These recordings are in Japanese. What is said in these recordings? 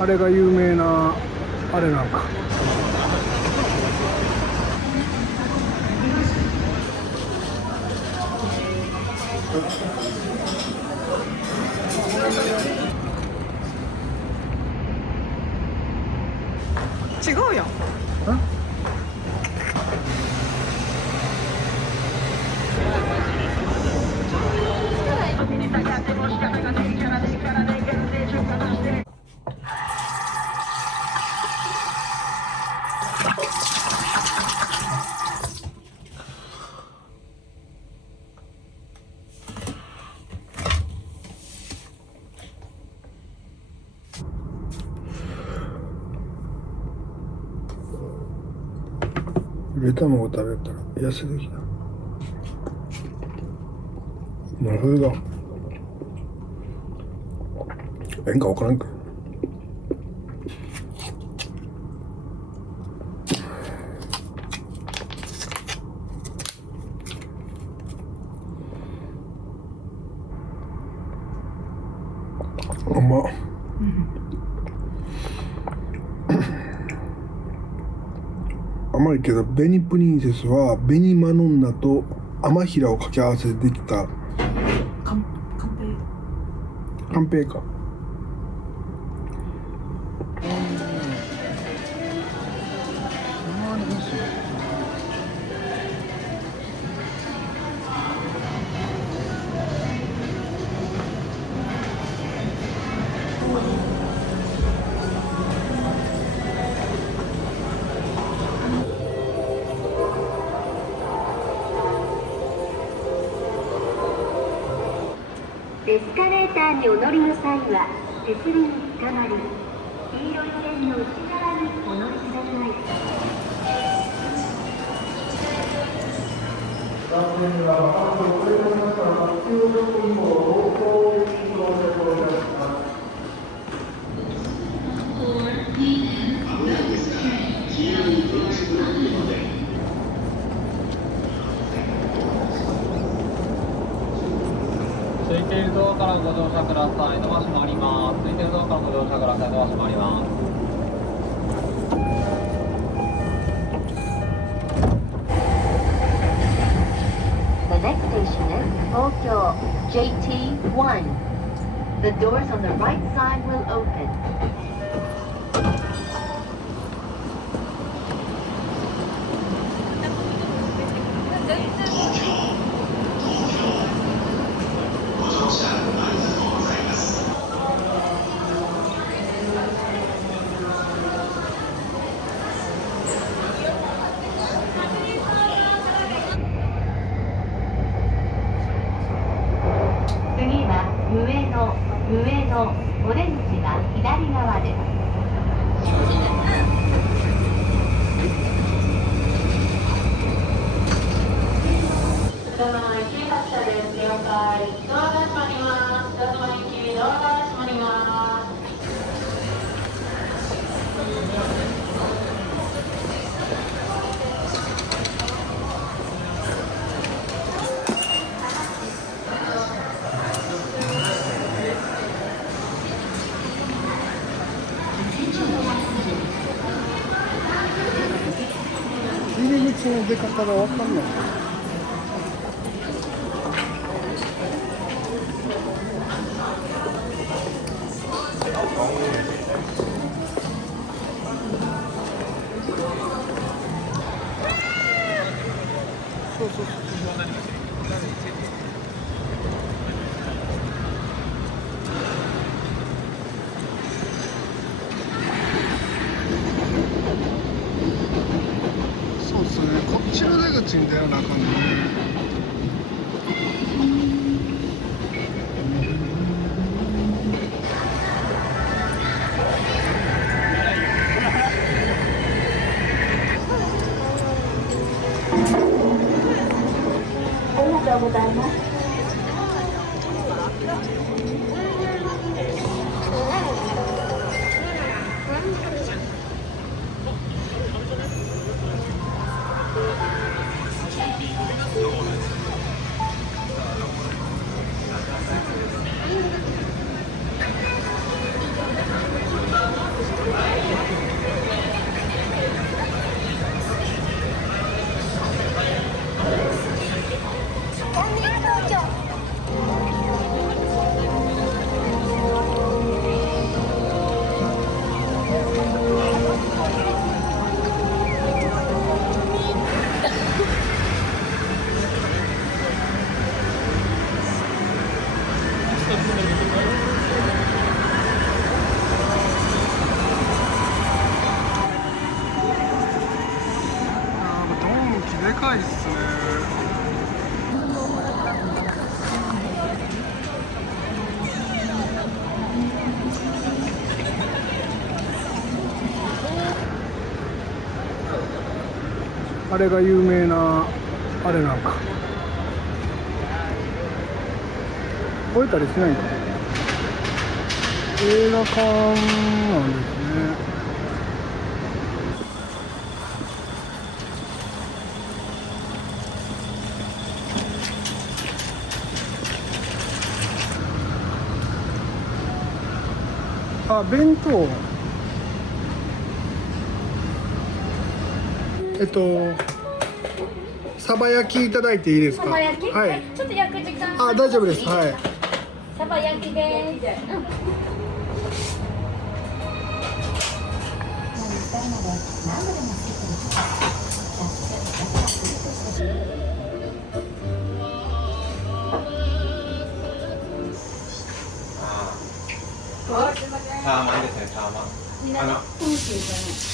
あれが有名なあれなんか。違うやん。ゆで卵食べたら痩せてきた。もうそれがええんか分からんけど。うまっ。甘いけど紅プリンセスは紅マノンナと甘平を掛け合わせてできたカンペイか。エスカレーターにお乗りの際は手すりにつかまり、黄色い線の内側にお乗りください。残念ながらバスを遅れましたら、発表所以降、同行で進行でございます。空いているドアからご乗車ください。ドア閉まります。空いているドアからご乗車ください。ドア閉まります。The next station is Tokyo JT1. The doors on the right side will open. 次は上野、オレンジは左側です。ドアの前行きましたです。了解。ドアが閉まります。ドアの前行き、ドアが閉まります。入り口の出方が分かんない。そうそうそう。そうですね。こっちの出口に出なあかんね。ありがとうございます。あれが有名なあれなんか覚えたりしないんだね。映画館なんですね。あ、弁当サバ焼きいただいていいですか？サバ焼き、はい。ちょっと焼く時間。あ、大丈夫です。はい。サバ焼きです。ターマンですね、ターマン。みんなどうしようかね。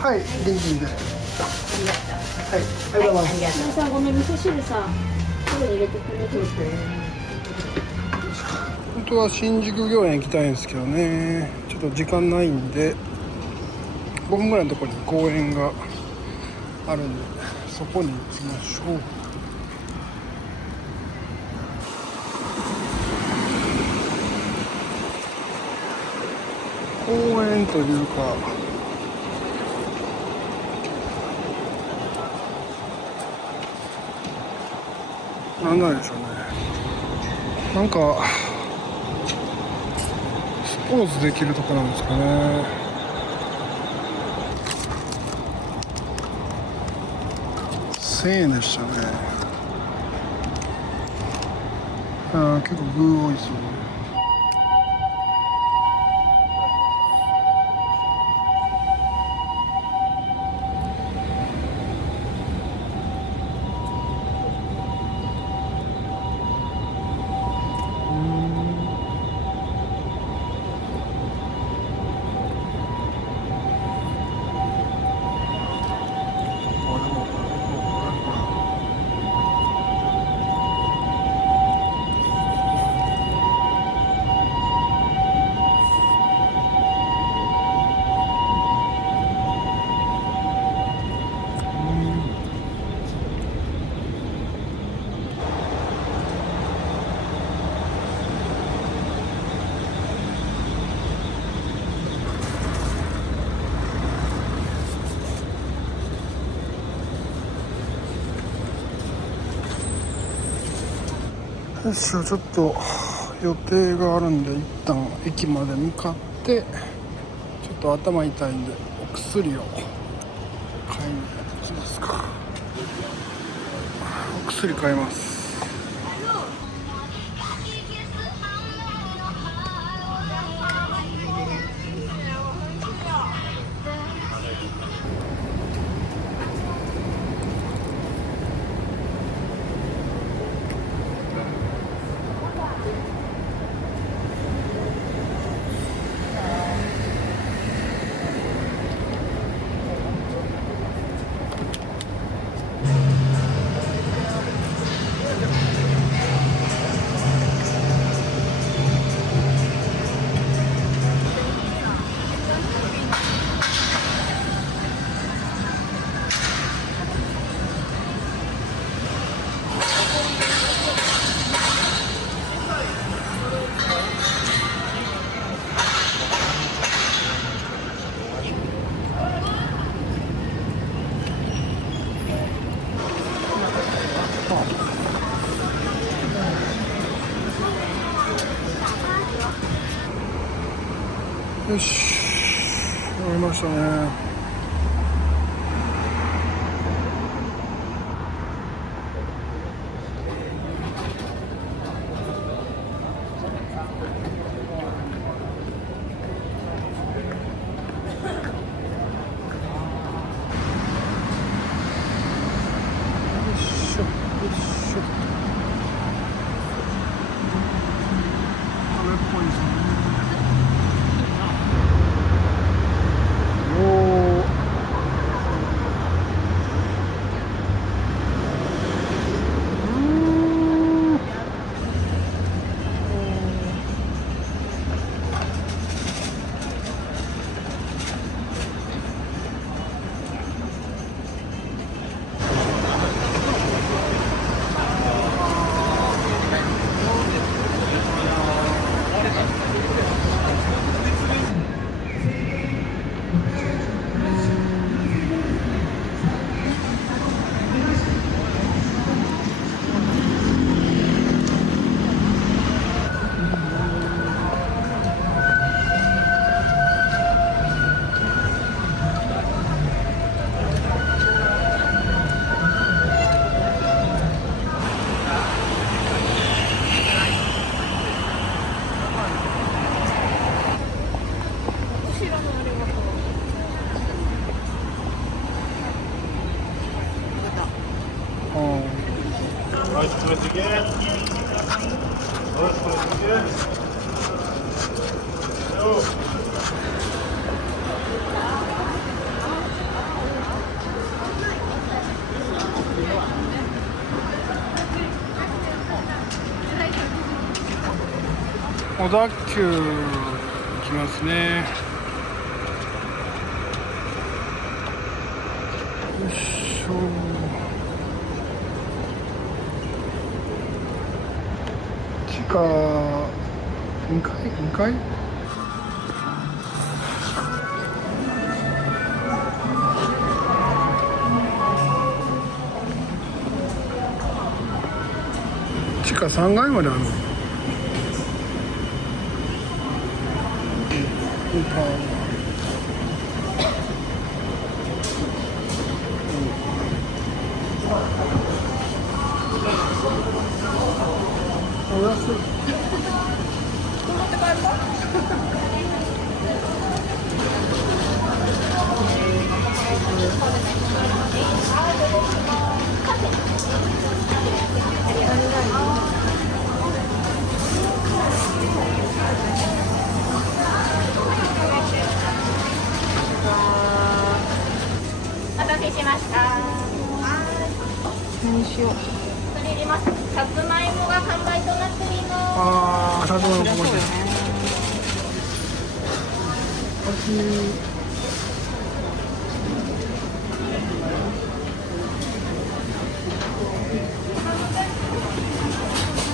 はい、元気で。はい、ありがとうございます。さ、ごめん、味噌汁さ、すぐに入れてくれる。本当は新宿御苑行きたいんですけどね。ちょっと時間ないんで、5分ぐらいのところに公園があるんで、そこに行きましょう。公園というか、なんなんでしょうね。なんかスポーツできるとこなんですかね。1000円でしたね。結構具多いですよね。よし、ちょっと予定があるんで一旦駅まで向かってちょっと頭痛いんでお薬を買いに行きますか。お薬買います。よし、終わりましたね。おー。小田急行きますね。よいしょ。地下2階地下3階まであるの。お安い。お待たせしました。何しよう。それ入れます。さつまいもが完売となっております。ああ、さつまいもここで。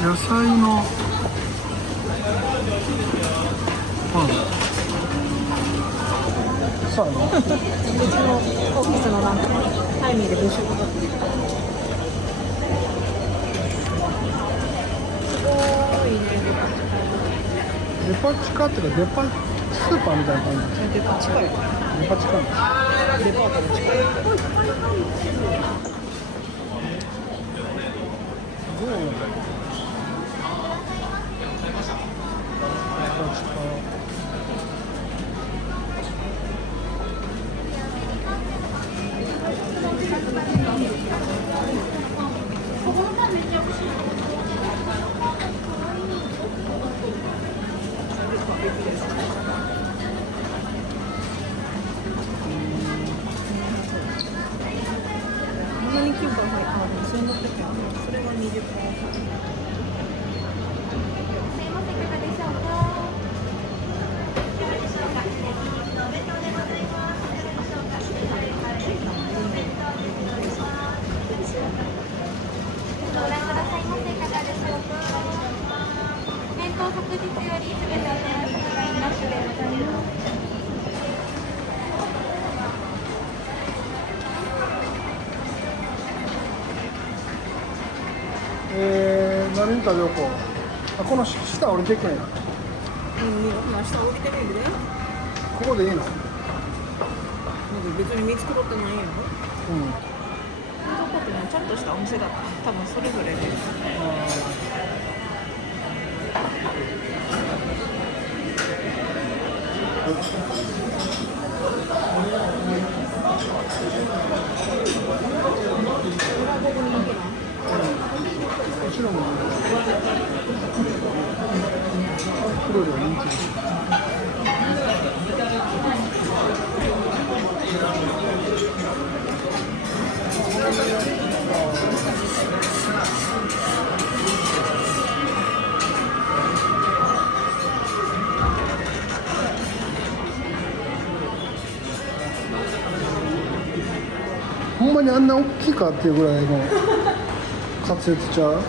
野菜のパン。そうやな。うちのオフィスのなんかタイミーで募集がかかってる。すごいね。デパ地下っていうかデパスーパーみたいな感じ。デパ近い。デパ地下。デパートに近い。こんなに9から入ったのに1600円。それが20%。ご覧くださいませ。いかがでしょうか。弁当即日よりすべてお願いするラインナップでございます。何食べようか。あ、この下降りてくんや。まあ下降りてみるで。ここでいいの？なんか別に見繕ってないやろ。うん。ここってちゃんとしたお店だった。多分それぞれで。後ろも黒では人気です。ほんまにあんな大きいかっていうぐらいの滑舌ちゃう？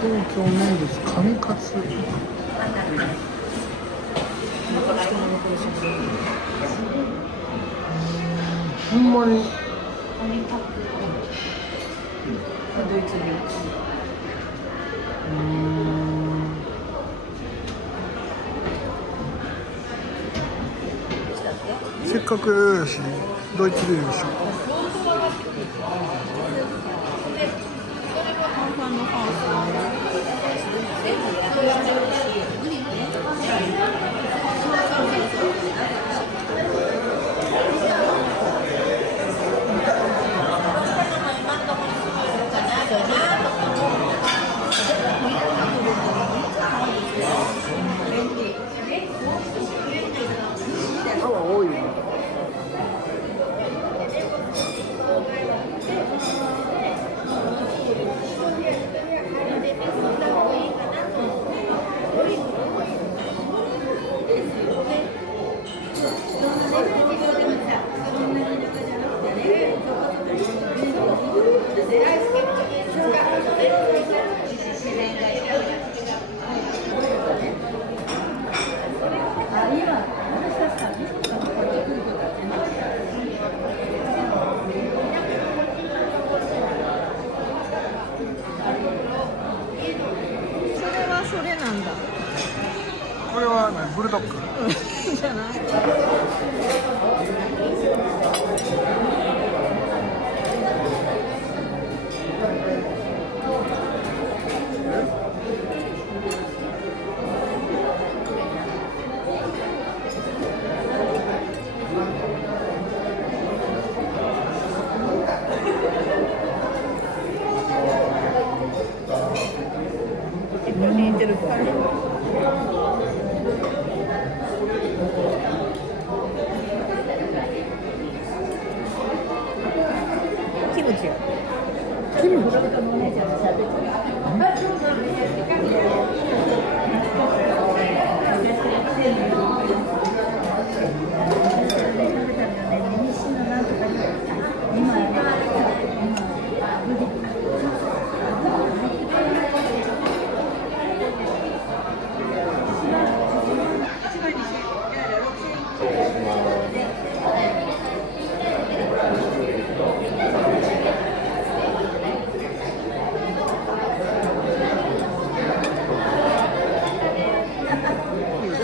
東京名物神カツ。ほんまにドイツに。せっかくやしドイツ料理でしょ。ょうか。じゃない。似てる子。キムチや。キムチ。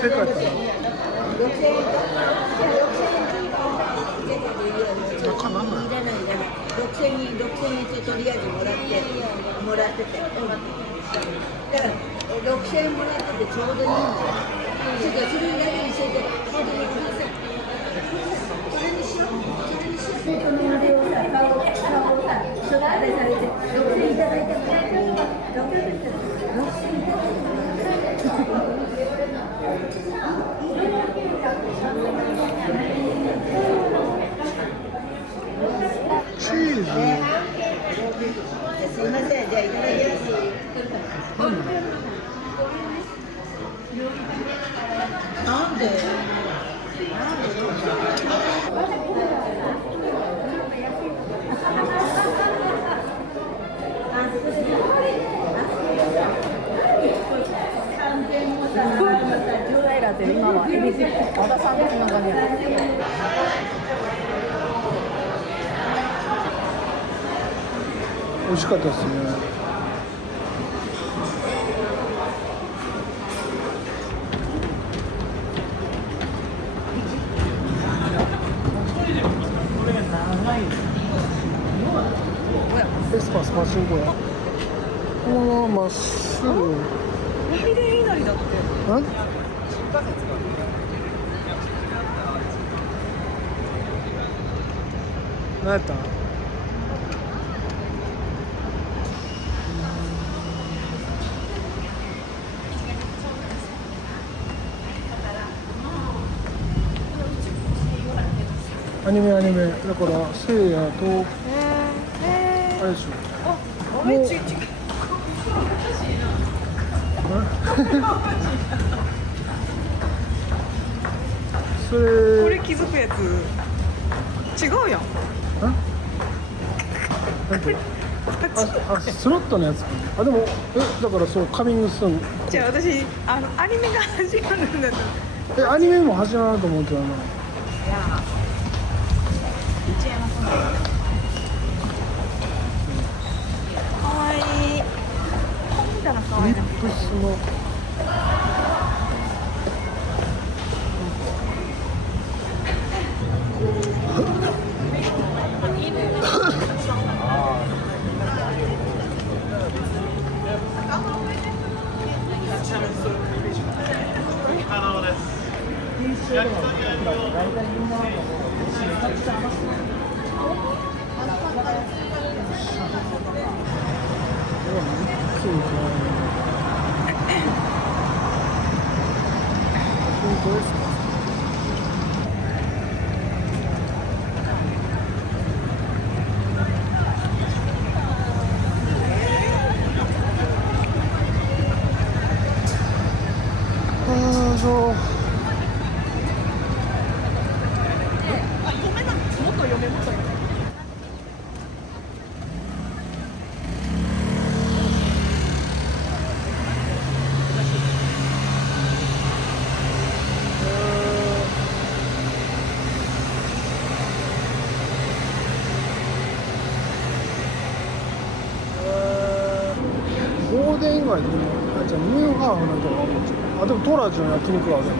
世界か6000円ってとりあえずもらってて、だから6000円もらっててちょうどいいんだよ。ちょっとそれだけにしてて、本当にください。それにしよう。それにしよう。この腕をさ、顔をさ、それあれされて、6000円いただいてもらえるのか、6000円いただいてもらえる。チーズ。すいません、じゃあいただきます。なんで？ジュライラって今は恵比寿和田さんのつながりや。美味しかったですね。エスパスパチンコや。このまままっすぐ。来年以内だって。何やった？アニメだからせいやとあれでしょ。もうそれこれ気づくやつ違うやん。なんてスロットのやつか。あでもだからそうカミングスーン。じゃあ私アニメが始まるんだと。アニメも始まると思うけどな。かわいい。こう見たらかわいいな。リップスのゴールデン以外でもじゃあニューハーフのとこあるんちゃう。あでもトラジの焼肉があるやん。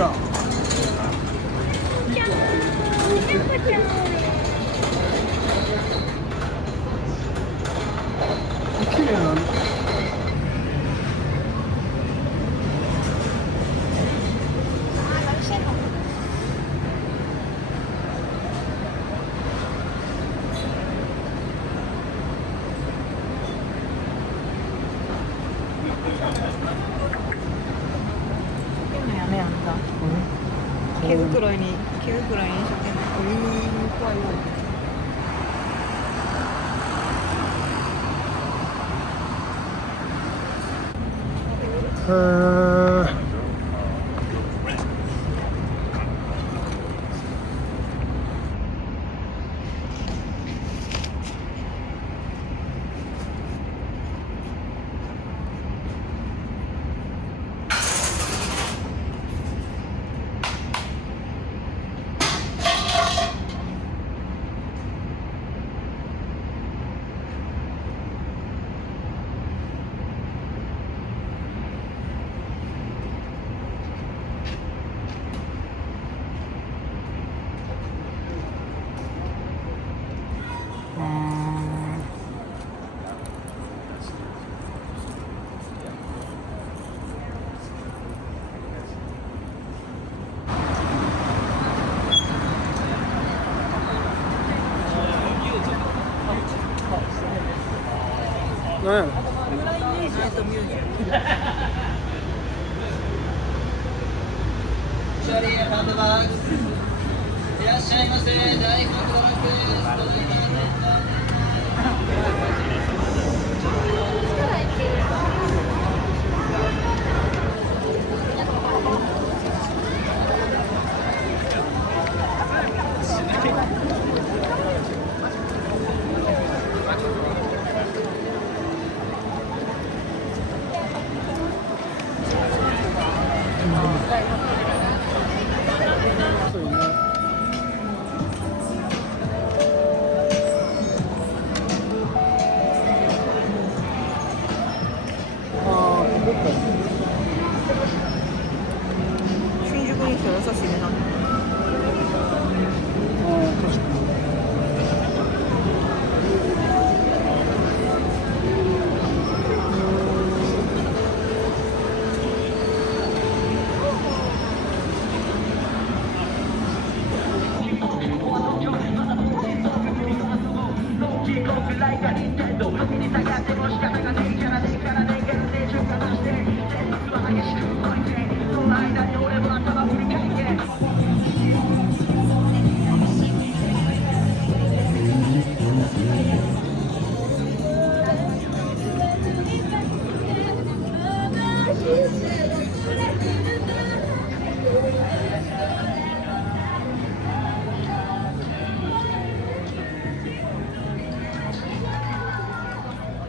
ら綺麗な変な屋根あんだ。毛袋に一生懸命。怖いよ。なんやろハンドバッグいらっしゃいませ。大福ドラッグそうね。新宿に来たら優しいねなんか。